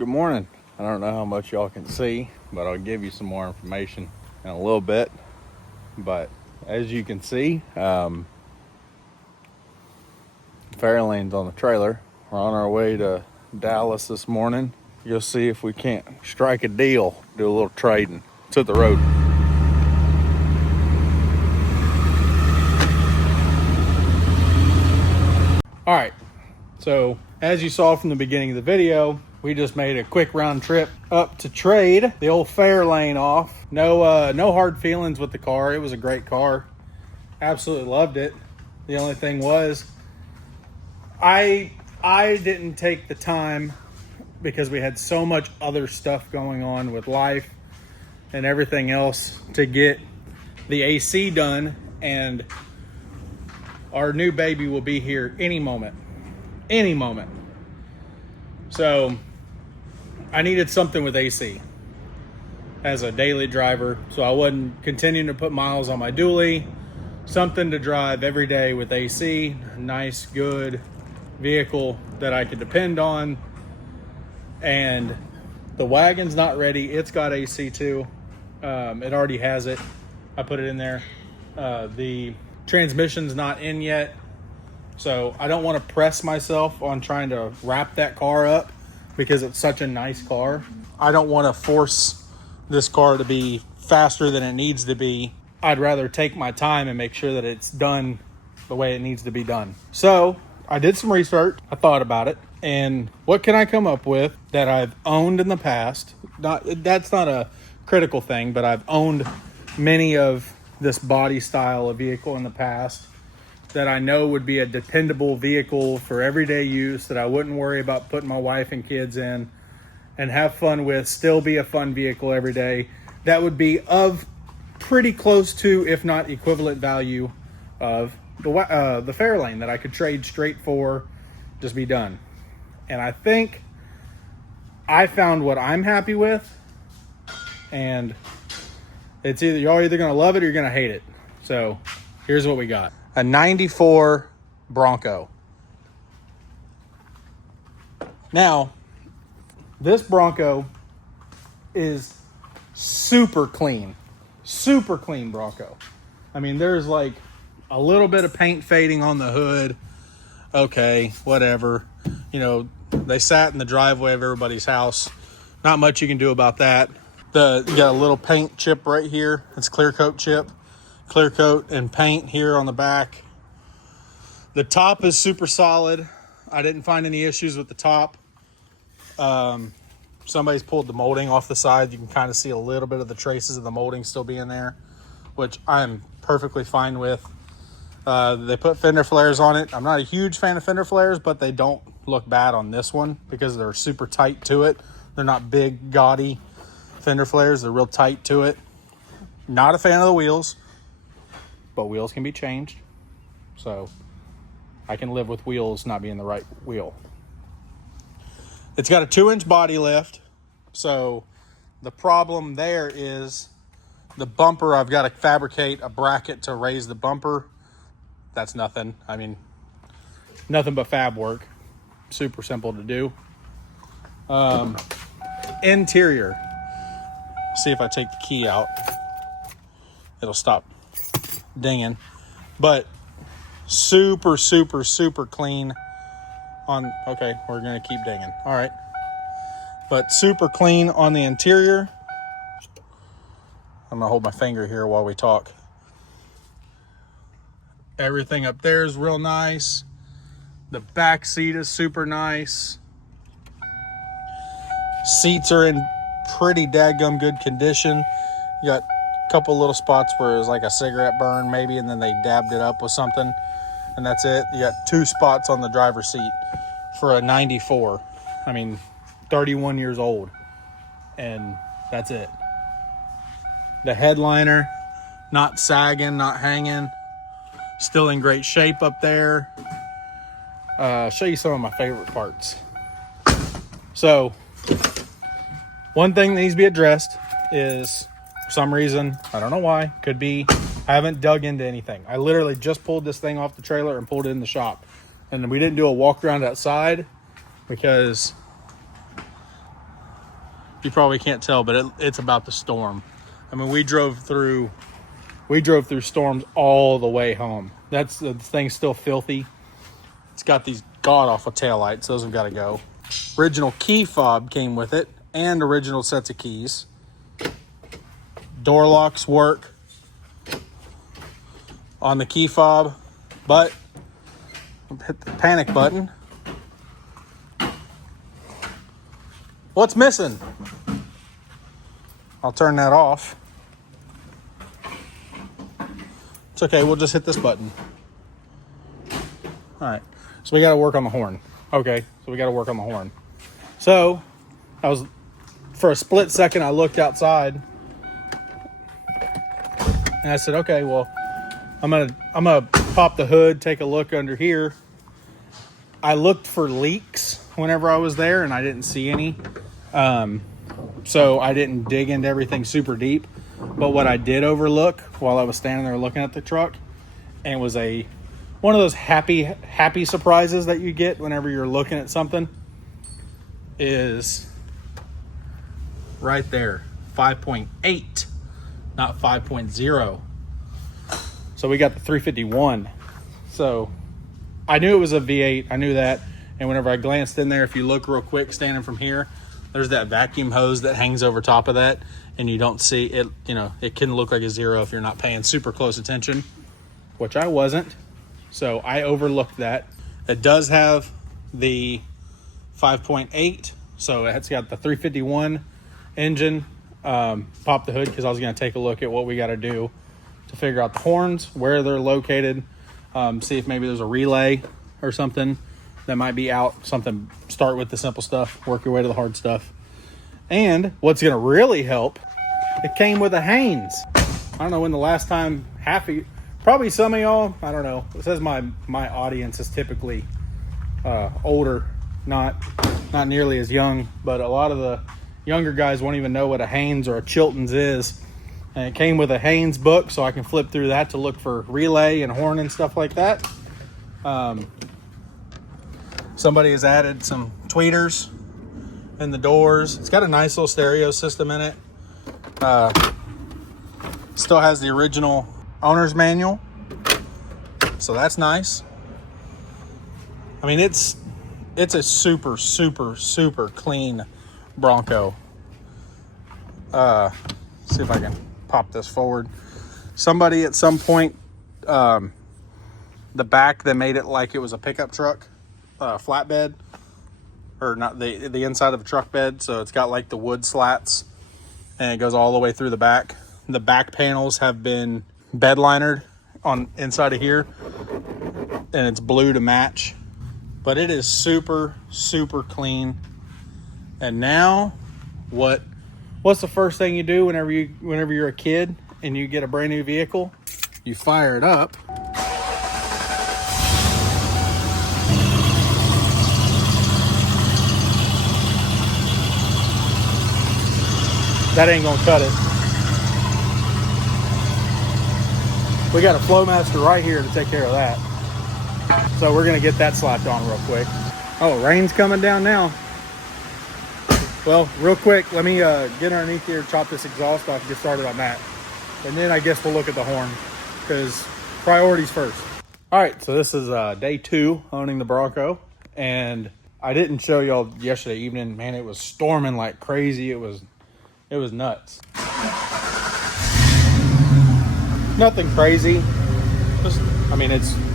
Good morning. I don't know how much y'all can see, but I'll give you some more information in a little bit. But as you can see, Fairlane's on the trailer. We're on our way to Dallas this morning. You'll see if we can't strike a deal, do a little trading. Let's hit the road. All right, so as you saw from the beginning of the video, we just made a quick round trip up to trade the old Fairlane off. No hard feelings with the car. It was a great car. Absolutely loved it. The only thing was, I didn't take the time because we had so much other stuff going on with life and everything else to get the AC done, and our new baby will be here any moment. So I needed something with AC as a daily driver, so I wasn't continuing to put miles on my dually. Something to drive every day with AC, a nice, good vehicle that I could depend on. And the wagon's not ready. It's got AC too. It already has it. I put it in there. The transmission's not in yet, so I don't want to press myself on trying to wrap that car up because it's such a nice car. I don't want to force this car to be faster than it needs to be. I'd rather take my time and make sure that it's done the way it needs to be done. So I did some research. I thought about it. And what can I come up with that I've owned in the past? That's not a critical thing, but I've owned many of this body style of vehicle in the past that I know would be a dependable vehicle for everyday use, that I wouldn't worry about putting my wife and kids in and have fun with, still be a fun vehicle every day. That would be of pretty close to, if not equivalent value of the Fairlane that I could trade straight for, just be done. And I think I found what I'm happy with, and it's either y'all either gonna love it or you're gonna hate it. So here's what we got: a '94 Bronco. Now, this Bronco is super clean Bronco. I mean, there's like a little bit of paint fading on the hood. Okay, whatever. You know, they sat in the driveway of everybody's house. Not much you can do about that. You got a little paint chip right here. It's clear coat chip. Clear coat and paint here on the back. The top is super solid. I didn't find any issues with the top. Somebody's pulled the molding off the side. You can kind of see a little bit of the traces of the molding still being there, which I'm perfectly fine with. They put fender flares on it. I'm not a huge fan of fender flares, but they don't look bad on this one because they're super tight to it. They're not big, gaudy fender flares. They're real tight to it. Not a fan of the wheels, but wheels can be changed. So I can live with wheels not being the right wheel. It's got a 2-inch body lift. So the problem there is the bumper. I've got to fabricate a bracket to raise the bumper. That's nothing. I mean, nothing but fab work. Super simple to do. Interior. See if I take the key out, it'll stop dinging. But super clean on, okay, we're gonna keep dinging. All right. But super clean on the interior. I'm gonna hold my finger here while we talk. Everything up there is real nice. The back seat is super nice. Seats are in pretty dadgum good condition. You got a couple little spots where it was like a cigarette burn maybe, and then they dabbed it up with something, and that's it. You got 2 spots on the driver's seat for a 94. I mean, 31 years old, and that's it. The headliner, not sagging, not hanging. Still in great shape up there. I'll show you some of my favorite parts. So, one thing that needs to be addressed is, for some reason, I don't know why, could be, I haven't dug into anything. I literally just pulled this thing off the trailer and pulled it in the shop. And we didn't do a walk around outside because You probably can't tell, but it's about to storm. I mean, we drove through storms all the way home. The thing's still filthy. It's got these god-awful taillights. Those have got to go. Original key fob came with it, and original sets of keys. Door locks work on the key fob, but hit the panic button. What's missing? I'll turn that off. It's okay, we'll just hit this button. All right, so we got to work on the horn. Okay, so we got to work on the horn. So for a split second, I looked outside and I said, okay, well, I'm gonna pop the hood, take a look under here. I looked for leaks whenever I was there, and I didn't see any. So I didn't dig into everything super deep. But what I did overlook while I was standing there looking at the truck, and it was one of those happy surprises that you get whenever you're looking at something, is right there, 5.8, not 5.0. So we got the 351. So I knew it was a V8. I knew that. And whenever I glanced in there, if you look real quick, standing from here, there's that vacuum hose that hangs over top of that. And you don't see it, it can look like a 0 if you're not paying super close attention, which I wasn't. So I overlooked that. It does have the 5.8. So it's got the 351 engine. Pop the hood because I was going to take a look at what we got to do to figure out the horns, where they're located, see if maybe there's a relay or something that might be out. Start with the simple stuff, work your way to the hard stuff. And what's going to really help, it came with a Haynes. I don't know when the last time, probably some of y'all, I don't know. It says my audience is typically older, not nearly as young, but a lot of the younger guys won't even know what a Haynes or a Chilton's is. And it came with a Haynes book, so I can flip through that to look for relay and horn and stuff like that. Somebody has added some tweeters in the doors. It's got a nice little stereo system in it. Still has the original owner's manual, so that's nice. I mean, it's a super, super, super clean Bronco. See if I can pop this forward. Somebody at some point, the back, they made it like it was a pickup truck, flatbed, or not the inside of a truck bed. So it's got like the wood slats, and it goes all the way through the back. The back panels have been bed linered on inside of here, and it's blue to match. But it is super, super clean. And now, what's the first thing you do whenever you're a kid and you get a brand new vehicle? You fire it up. That ain't gonna cut it. We got a Flowmaster right here to take care of that. So we're gonna get that slapped on real quick. Oh, rain's coming down now. Well, real quick, let me get underneath here, chop this exhaust off, and get started on that. And then I guess we'll look at the horn, because priorities first. All right, so this is day 2 owning the Bronco. And I didn't show y'all yesterday evening. Man, it was storming like crazy. It was nuts. Nothing crazy.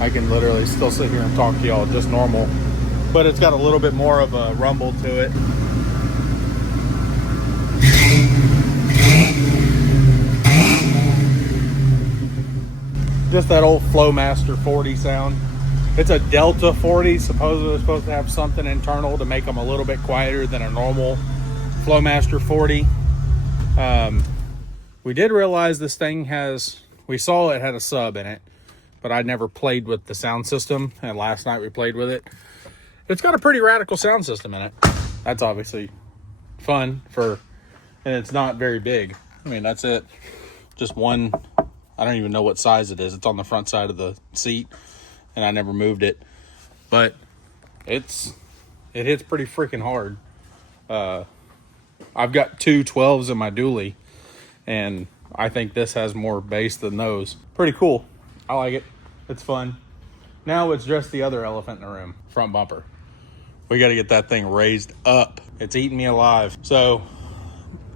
I can literally still sit here and talk to y'all just normal. But it's got a little bit more of a rumble to it. Just that old Flowmaster 40 sound. It's a Delta 40. Supposedly it's supposed to have something internal to make them a little bit quieter than a normal Flowmaster 40. We did realize this thing we saw it had a sub in it, but I'd never played with the sound system, and last night we played with it. It's got a pretty radical sound system in it. That's obviously fun and it's not very big. I mean, that's it. Just one, I don't even know what size it is. It's on the front side of the seat, and I never moved it. But it hits pretty freaking hard. I've got two 12s in my dually, and I think this has more bass than those. Pretty cool. I like it. It's fun. Now it's just the other elephant in the room, front bumper. We got to get that thing raised up. It's eating me alive. So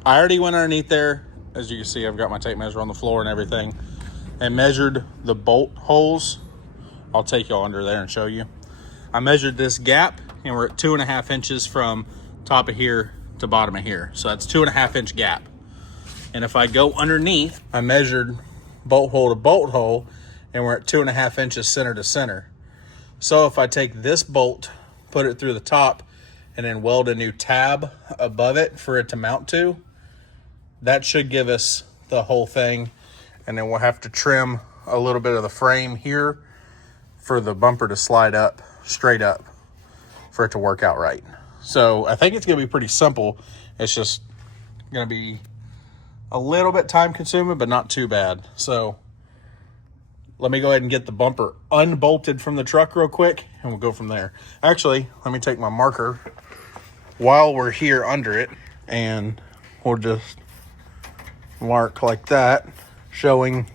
I already went underneath there. As you can see, I've got my tape measure on the floor and everything, and measured the bolt holes. I'll take y'all under there and show you. I measured this gap, and we're at 2.5 inches from top of here to bottom of here. So that's 2.5 inch gap. And if I go underneath, I measured bolt hole to bolt hole, and we're at 2.5 inches center to center. So if I take this bolt, put it through the top, and then weld a new tab above it for it to mount to, that should give us the whole thing. And then we'll have to trim a little bit of the frame here for the bumper to slide up, straight up, for it to work out right. So I think it's gonna be pretty simple. It's just gonna be a little bit time consuming, but not too bad. So let me go ahead and get the bumper unbolted from the truck real quick, and we'll go from there. Actually, let me take my marker while we're here under it, and we'll just mark like that, showing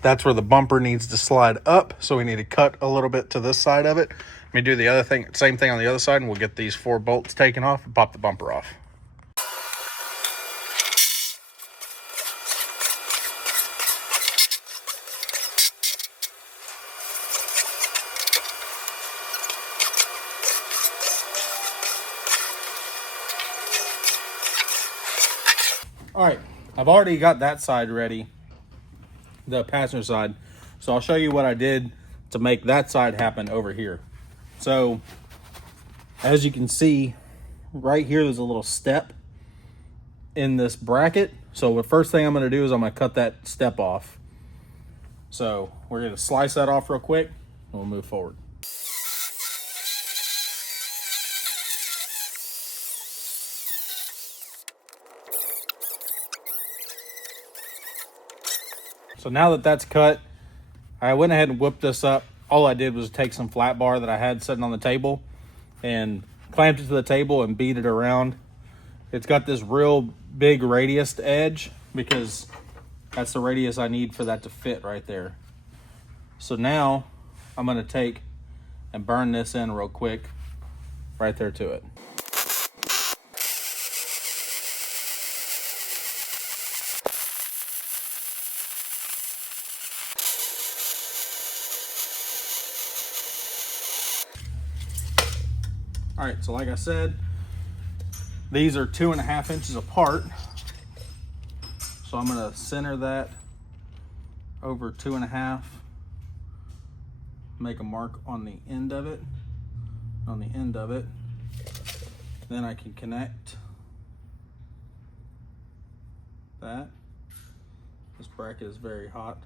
that's where the bumper needs to slide up. So we need to cut a little bit to this side of it. Let me do the other thing, same thing on the other side, and we'll get these 4 bolts taken off and pop the bumper off. All right, I've already got that side ready, the passenger side. So I'll show you what I did to make that side happen over here. So as you can see right here, there's a little step in this bracket. So the first thing I'm gonna do is I'm gonna cut that step off. So we're gonna slice that off real quick, and we'll move forward. So now that that's cut, I went ahead and whipped this up. All I did was take some flat bar that I had sitting on the table and clamped it to the table and beat it around. It's got this real big radius edge because that's the radius I need for that to fit right there. So now I'm gonna take and burn this in real quick right there to it. All right, so like I said, these are 2.5 inches apart. So I'm gonna center that over 2.5, make a mark on the end of it, Then I can connect that. This bracket is very hot,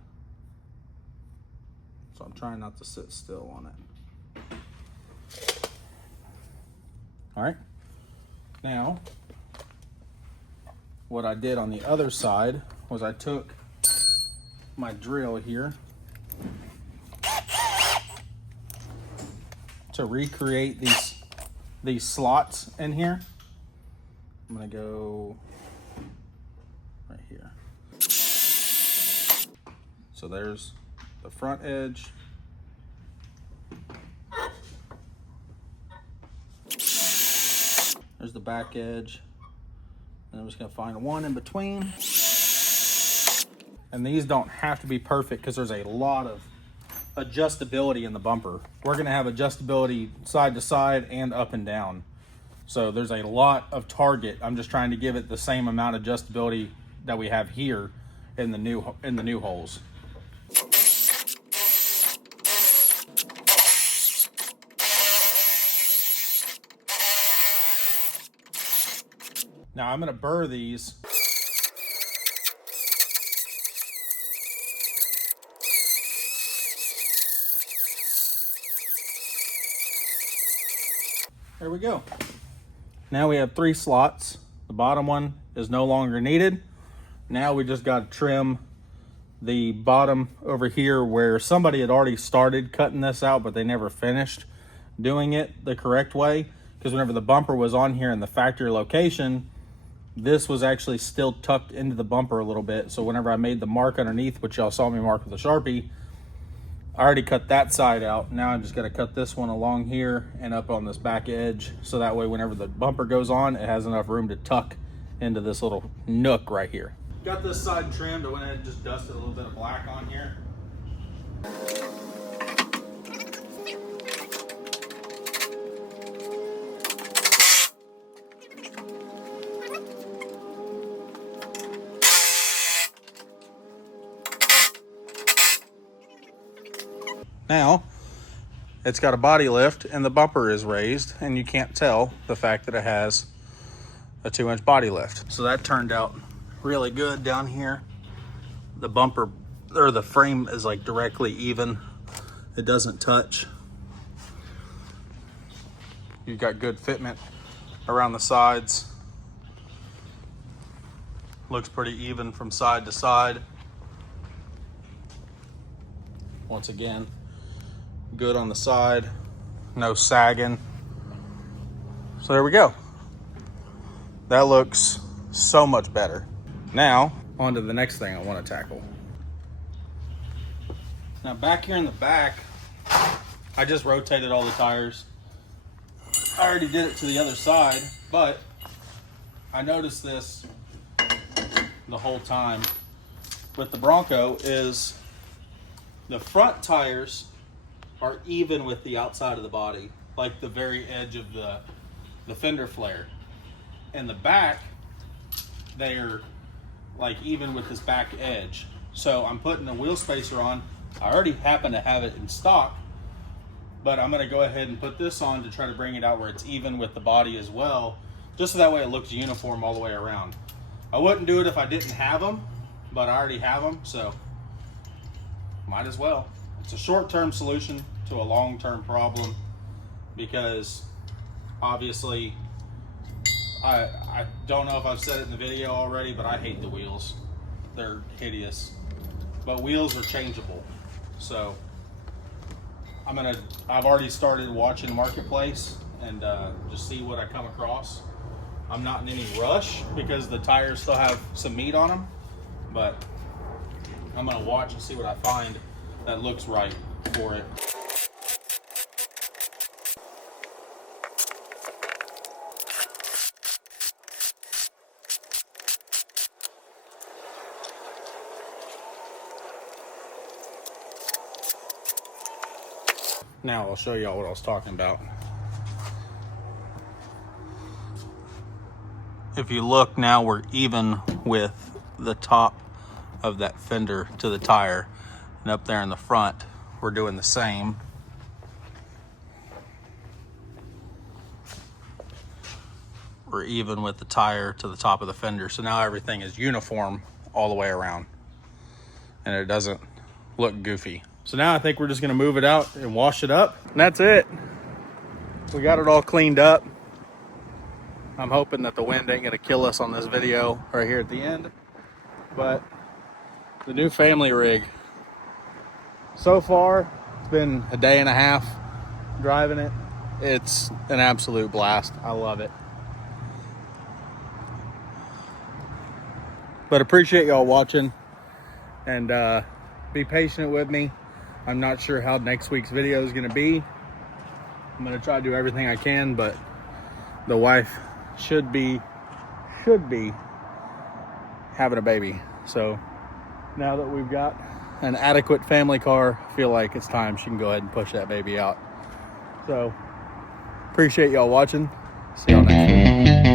so I'm trying not to sit still on it. All right, now what I did on the other side was I took my drill here to recreate these slots in here. I'm gonna go right here. So there's the front edge. There's the back edge. And I'm just gonna find one in between. And these don't have to be perfect because there's a lot of adjustability in the bumper. We're gonna have adjustability side to side and up and down. So there's a lot of target. I'm just trying to give it the same amount of adjustability that we have here in the new holes. Now I'm gonna burr these. There we go. Now we have 3 slots. The bottom one is no longer needed. Now we just got to trim the bottom over here where somebody had already started cutting this out, but they never finished doing it the correct way. Because whenever the bumper was on here in the factory location, this was actually still tucked into the bumper a little bit. So whenever I made the mark underneath, which y'all saw me mark with a Sharpie, I already cut that side out. Now I'm just gonna cut this one along here and up on this back edge. So that way, whenever the bumper goes on, it has enough room to tuck into this little nook right here. Got this side trimmed. I went ahead and just dusted a little bit of black on here. Now, it's got a body lift and the bumper is raised, and you can't tell the fact that it has a 2-inch body lift. So that turned out really good down here. The bumper, or the frame, is like directly even. It doesn't touch. You've got good fitment around the sides. Looks pretty even from side to side. Once again, good on the side, no sagging. So there we go. That looks so much better. Now, on to the next thing I want to tackle. Now back here in the back, I just rotated all the tires. I already did it to the other side, but I noticed this the whole time with the Bronco is the front tires are even with the outside of the body, like the very edge of the fender flare. And the back, they're like even with this back edge. So I'm putting a wheel spacer on. I already happen to have it in stock, but I'm gonna go ahead and put this on to try to bring it out where it's even with the body as well, just so that way it looks uniform all the way around. I wouldn't do it if I didn't have them, but I already have them, so might as well. It's a short-term solution to a long-term problem, because obviously I don't know if I've said it in the video already, but I hate the wheels. They're hideous. But wheels are changeable. So I've already started watching Marketplace and just see what I come across. I'm not in any rush because the tires still have some meat on them, but I'm gonna watch and see what I find that looks right for it. Now I'll show y'all what I was talking about. If you look now, we're even with the top of that fender to the tire, and up there in the front we're doing the same. We're even with the tire to the top of the fender, so now everything is uniform all the way around and it doesn't look goofy. So now I think we're just gonna move it out and wash it up, and that's it. We got it all cleaned up. I'm hoping that the wind ain't gonna kill us on this video right here at the end, but the new family rig, so far it's been a day and a half driving it. It's an absolute blast. I love it. But appreciate y'all watching, and be patient with me. I'm not sure how next week's video is gonna be. I'm gonna try to do everything I can, but the wife should be having a baby. So now that we've got an adequate family car, I feel like it's time she can go ahead and push that baby out. So appreciate y'all watching. See y'all next week.